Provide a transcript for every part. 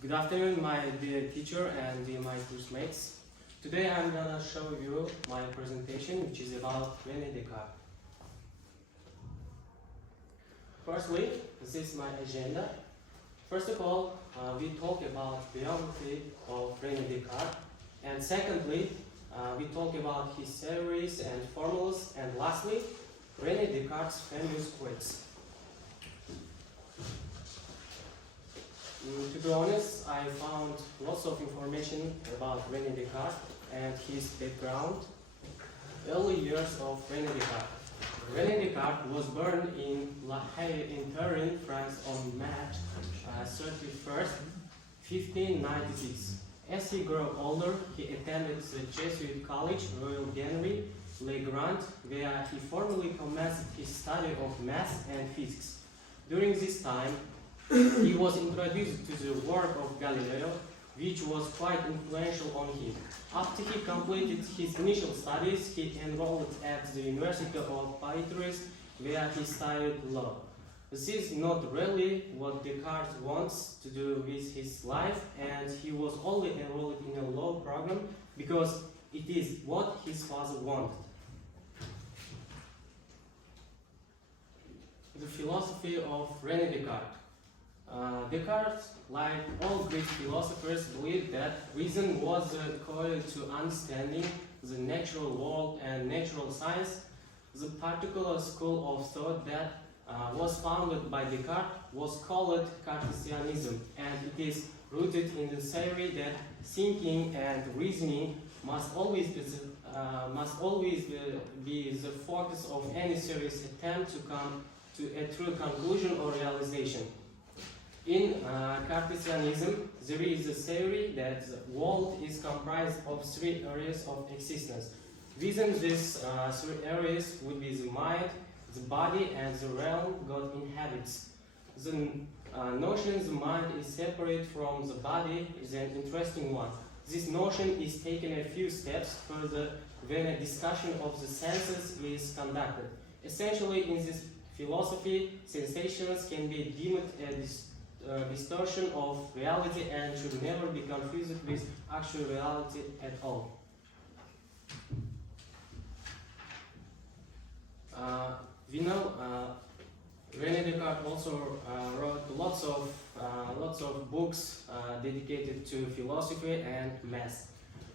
Good afternoon, my dear teacher and dear my classmates. Today I'm gonna show you my presentation, which is about Rene Descartes. Firstly, this is my agenda. First of all, we talk about biography of Rene Descartes, and secondly, we talk about his theories and formulas, and lastly, Rene Descartes' famous quotes. To be honest, I found lots of information about Rene Descartes and his background. Early years of Rene Descartes. Rene Descartes was born in La Haye in Turin, France on March 31st, 1596. As he grew older, he attended the Jesuit College, Royal Gallery, Le Grand, where he formally commenced his study of math and physics. During this time, he was introduced to the work of Galileo, which was quite influential on him. After he completed his initial studies, he enrolled at the University of Paris, where he studied law. This is not really what Descartes wants to do with his life, and he was only enrolled in a law program because it is what his father wanted. The philosophy of Rene Descartes. Descartes, like all Greek philosophers, believed that reason was the key to understanding the natural world and natural science. The particular school of thought that was founded by Descartes was called Cartesianism, and it is rooted in the theory that thinking and reasoning must always be the focus of any serious attempt to come to a true conclusion or realization. In Cartesianism, there is a theory that the world is comprised of three areas of existence. Within these three areas would be the mind, the body, and the realm God inhabits. The notion the mind is separate from the body is an interesting one. This notion is taken a few steps further when a discussion of the senses is conducted. Essentially, in this philosophy, sensations can be deemed a distortion of reality and should never be confused with actual reality at all. We know Rene Descartes also wrote lots of books dedicated to philosophy and math.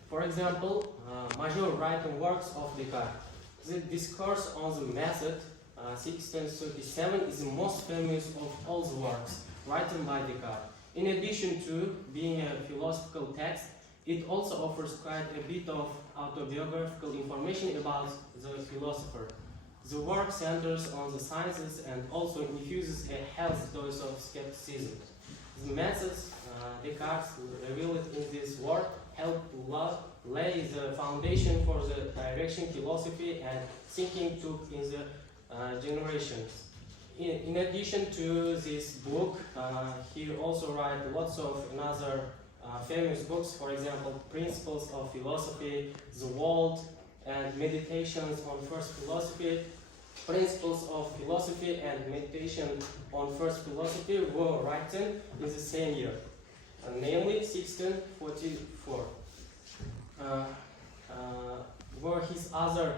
For example, major written works of Descartes. The Discourse on the Method, 1637, is the most famous of all the works written by Descartes. In addition to being a philosophical text, it also offers quite a bit of autobiographical information about the philosopher. The work centers on the sciences and also infuses a healthy dose of skepticism. The methods Descartes revealed in this work help lay the foundation for the direction philosophy and thinking took in the generations. In addition to this book, he also wrote lots of another famous books, for example, Principles of Philosophy, The World, and Meditations on First Philosophy. Principles of Philosophy and Meditation on First Philosophy were written in the same year, namely 1644. Were his other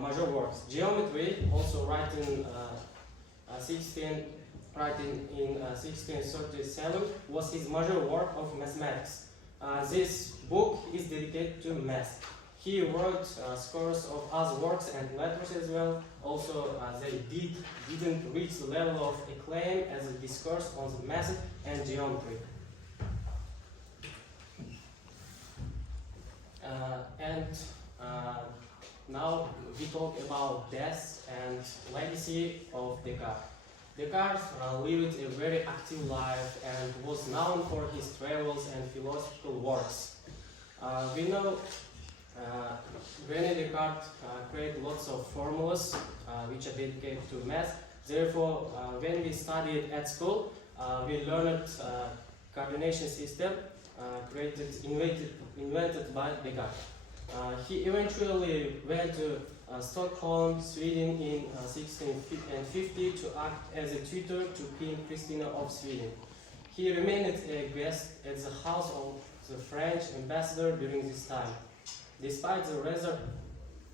major works. Geometry, also written in 1637, was his major work of mathematics. This book is dedicated to math. He wrote scores of other works and letters as well. Also, they didn't reach the level of acclaim as a discourse on the method and geometry. Now we talk about death and legacy of Descartes. Descartes lived a very active life and was known for his travels and philosophical works. We know Rene Descartes created lots of formulas which are dedicated to math. Therefore, when we studied at school, we learned coordination system invented by Descartes. He eventually went to Stockholm, Sweden in 1650 to act as a tutor to Queen Christina of Sweden. He remained a guest at the house of the French ambassador during this time. Despite the rather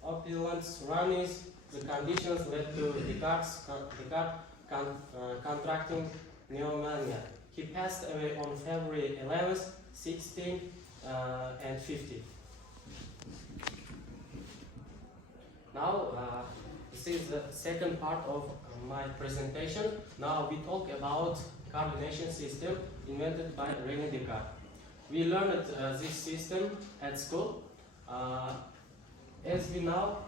opulent surroundings, the conditions led to Descartes contracting pneumonia. He passed away on February 11th, 1650. Now, this is the second part of my presentation. Now we talk about coordination system invented by Rene Descartes. We learned this system at school. As we know,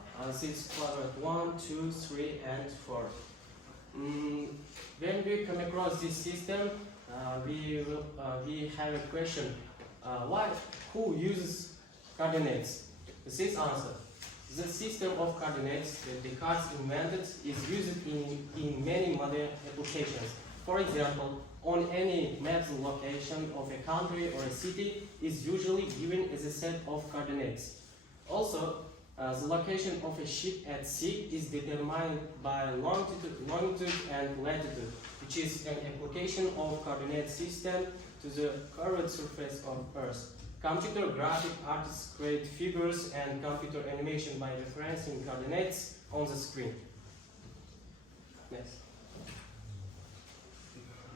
this quadrant 1, 2, 3, and 4. When we come across this system, we have a question: who uses coordinates? This is answer. The system of coordinates that Descartes invented is used in many modern applications. For example, on any map, the location of a country or a city is usually given as a set of coordinates. Also, the location of a ship at sea is determined by longitude and latitude, which is an application of coordinate system to the curved surface of Earth. Computer graphic artists create figures and computer animation by referencing coordinates on the screen. Next.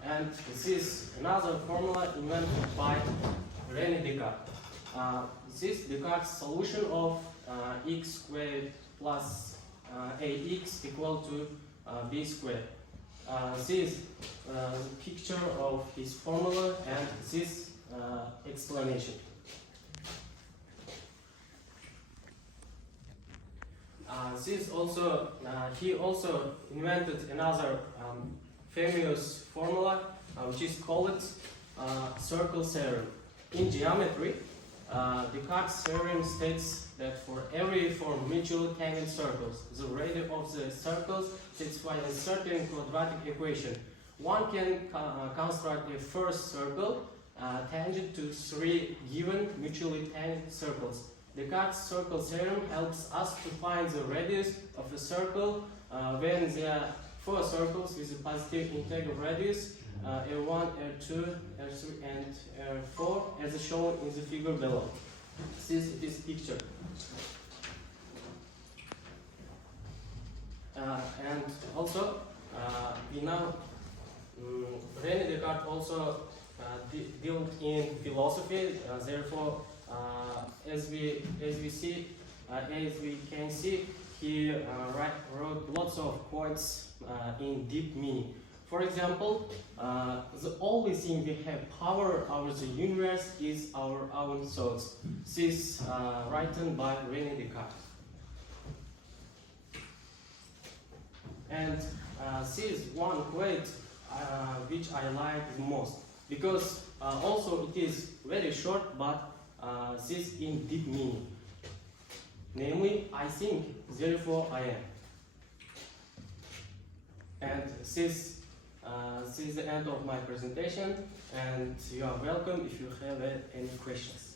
And this is another formula invented by Rene Descartes. This is Descartes' solution of x squared plus ax equal to b squared. This is the picture of his formula and this explanation. He also invented another famous formula, which is called circle theorem. In geometry, Descartes' theorem states that for every four mutually tangent circles, the radius of the circles satisfies a certain quadratic equation. One can construct a first circle tangent to three given mutually tangent circles. Descartes' circle theorem helps us to find the radius of a circle when there are four circles with a positive integral radius, R1, R2, R3, and R4, as shown in the figure below. This is this picture. And also, we know Rene Descartes also dealt in philosophy. Therefore, as we can see, he wrote lots of quotes in deep meaning. For example, the only thing we have power over the universe is our own thoughts. This is written by Rene Descartes. And this is one quote which I like the most, because also it is very short, but this in deep meaning. Namely, I think, therefore I am. And this is the end of my presentation, and you are welcome if you have any questions.